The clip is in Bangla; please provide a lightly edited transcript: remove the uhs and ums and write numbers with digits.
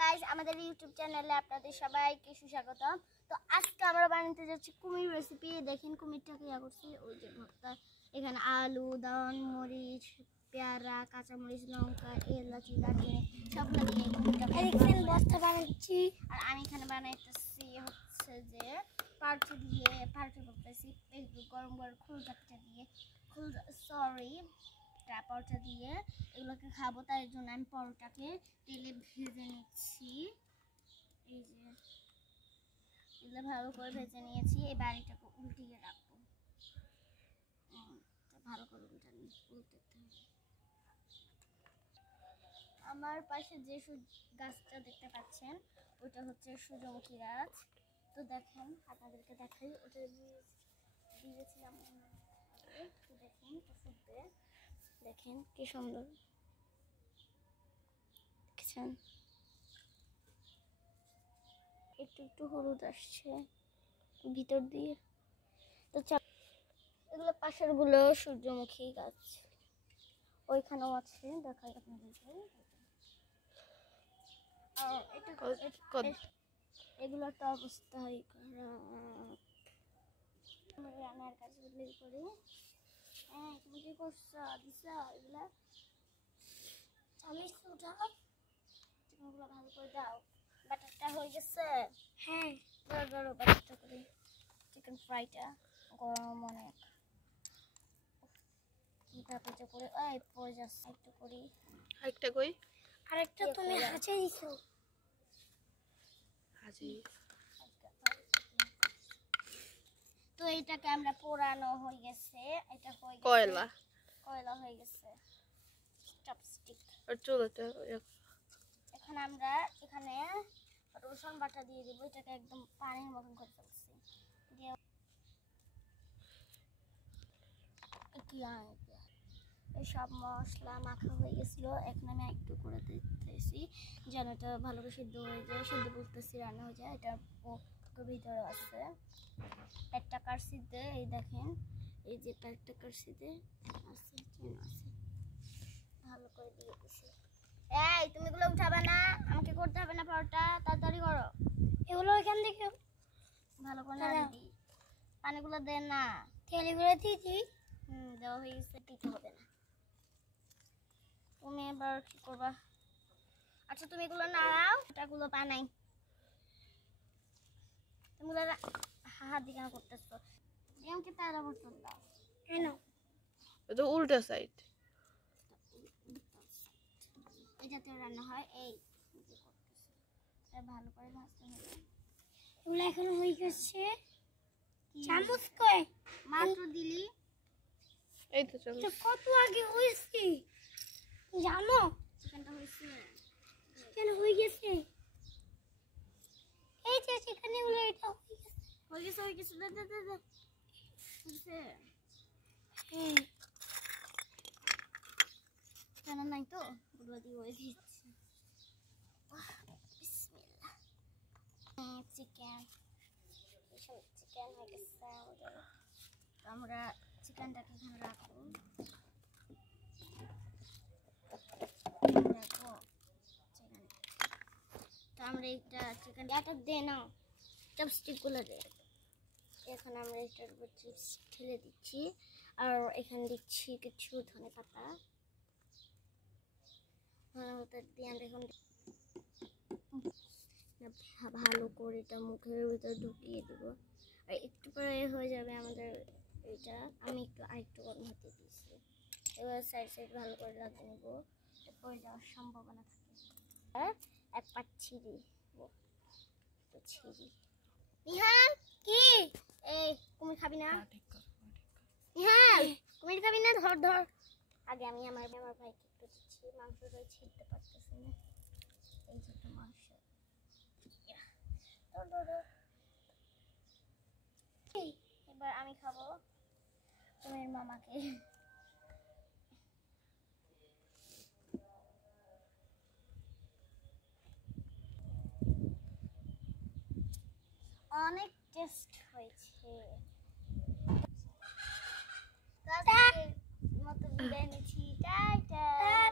গাইস, আমাদের ইউটিউব চ্যানেলে আপনাদের সবাইকে সুস্বাগতম। তো আজকে আমরা বানাতে যাচ্ছি কুমির রেসিপি। দেখেন কুমিরটাকে ইয়া করছি, ওই যে ভর্তা। এখানে আলু, দান, মরিচ, পেয়ারা, কাঁচামরিচ, লঙ্কা, এলাচি, দারচিনি সব লাগিয়ে কুমিরটাকে বস্তা বানাচ্ছি। আর আমি এখানে বানাইতেছি হচ্ছে যে পাউরুটি দিয়ে, পাউরুটি করতেছি গরম গরম খুলটা দিয়ে, পরোটা দিয়ে এগুলোকে খাবো। তাই জন্য আমি পরোটাকে তেলে ভেজে নিচ্ছি। এই যে তেলে ভালো করে ভেজে নিয়েছি। এই বাড়িটাকে উল্টিয়ে রাখবো। ভালো করে উল্টাতে হবে। আমার পাশে যে গাছটা দেখতে পাচ্ছেন ওটা হচ্ছে সূর্যমুখী গাছ। তো দেখেন, আপনাদেরকে দেখাই, ওটা দিয়েছিলাম। তো দেখেন ফুটবে, দেখেন কি সুন্দর, দেখছেন? একটু একটু হলুদ আসছে ভিতর দিয়ে। তো এগুলো পাশের গুলো সূর্যমুখী গাছ, ওইখানেও আছে, দেখাই আপনাদেরকে। এগুলোর তো অবস্থা রান্নার কাজ করি। হ্যাঁ, তুমি কি করছো? দিছা এগুলা চামিচ উঠাও, চিকেনগুলো ভালো করে দাও। বাটারটা হয়ে গেছে? হ্যাঁ, বড় বাটারটা করি। চিকেন ফ্রাইটা গরম অনেক, কিভাবে যে করে এই পড়ে যাচ্ছে। একটু করি, আরেকটা কই, আরেকটা তুমি হাঁচে দিছো। হাজি তো এটাকে আমরা পোড়ানো হয়ে গেছে। এটা হয়ে গেছে কয়লা হয়ে গেছে। চপস্টিক আর চুলাটা এখন আমরা এখানে রসুন বাটা দিয়ে দিব। এটাকে একদম পানির মতন করে ফেলছি। সব মশলা মাখা হয়ে গেছিল। এখন আমি একটু করে দিতেছি যেন এটা ভালো করে সিদ্ধ হয়ে যায়। সিদ্ধ করতেছি, রান্না হয়ে যায়। এটা ভিতরে আছে একটা কারসিতে, এই দেখেন, এই যে একটা কারসিতে আছে, ভালো করে দিয়ে দিছি। এই তুমি এগুলো উঠাবে না, আমাকে করতে হবে না পরোটা, তাড়াতাড়ি করো। এগুলো এখান থেকে ভালো করে নাড়ি দিই। পানিগুলো দেন না, তেলগুলো দিয়েছি। দেওয়া হয়ে গেছে, দিতে হবে না। তুমি এবার কি করবা? আচ্ছা, তুমি এগুলো নাড়াও, ওটাগুলো বানাই। তুমি হাত দিয়ে কেন করতেছো? এমনকি তারা বর্তন দাও কেন? এটা উল্টা সাইড, এটাতে রান্না হয়। এই ভালো করে ভাজতে হবে। এগুলো এখন হয়ে গেছে। চামচ কই মাত্র দিলি? এই তো চামচ। কত আগে হয়েছে জানো? চিকেনটা হয়েছে, চিকেন হয়ে গেছে। এই যে চিকেন এগুলো, এটা হয়ে গেছে। দে হয়েছে। কেন নাই তো ওগুলো দিয়ে হয়ে দিচ্ছি। বিসমিল্লাহ। চিকেন হয়ে গেছে আমাদের। আমরা চিকেনটাকে এখানে রাখবো। তো আমরা এটা চিকেন দে না, চপস্টিক গুলো দে। এখন আমরা এটার উপর চিপস ঢেলে দিচ্ছি। আর এখানে দিচ্ছি কিছু ধনে পাতা দিয়ে আমরা এখন ভালো করে এটা মুখের ভিতরে ঢুকিয়ে দেব। আর একটু পরে হয়ে যাবে আমাদের এটা। আমি আরেকটু গরম হতে দিয়েছি। এবার সাইড ভালো করে লাগিয়ে নেবো, পরে যাওয়ার সম্ভাবনা থাকে। এক পাট ছিঁড়ি নিহাল, কি এই কুমির খাবি না? নিহাল, কুমির খাবি না? ধর আগে। আমি আমার ভাইকে একটু দিচ্ছি। মাংসটা ছিঁড়তে পারতেছি না, এই যে মাংস। এবার আমি খাবো কুমির মামাকে। অনেক টেস্ট হয়েছে। মতো বিদায় নিচ্ছি। টাটা।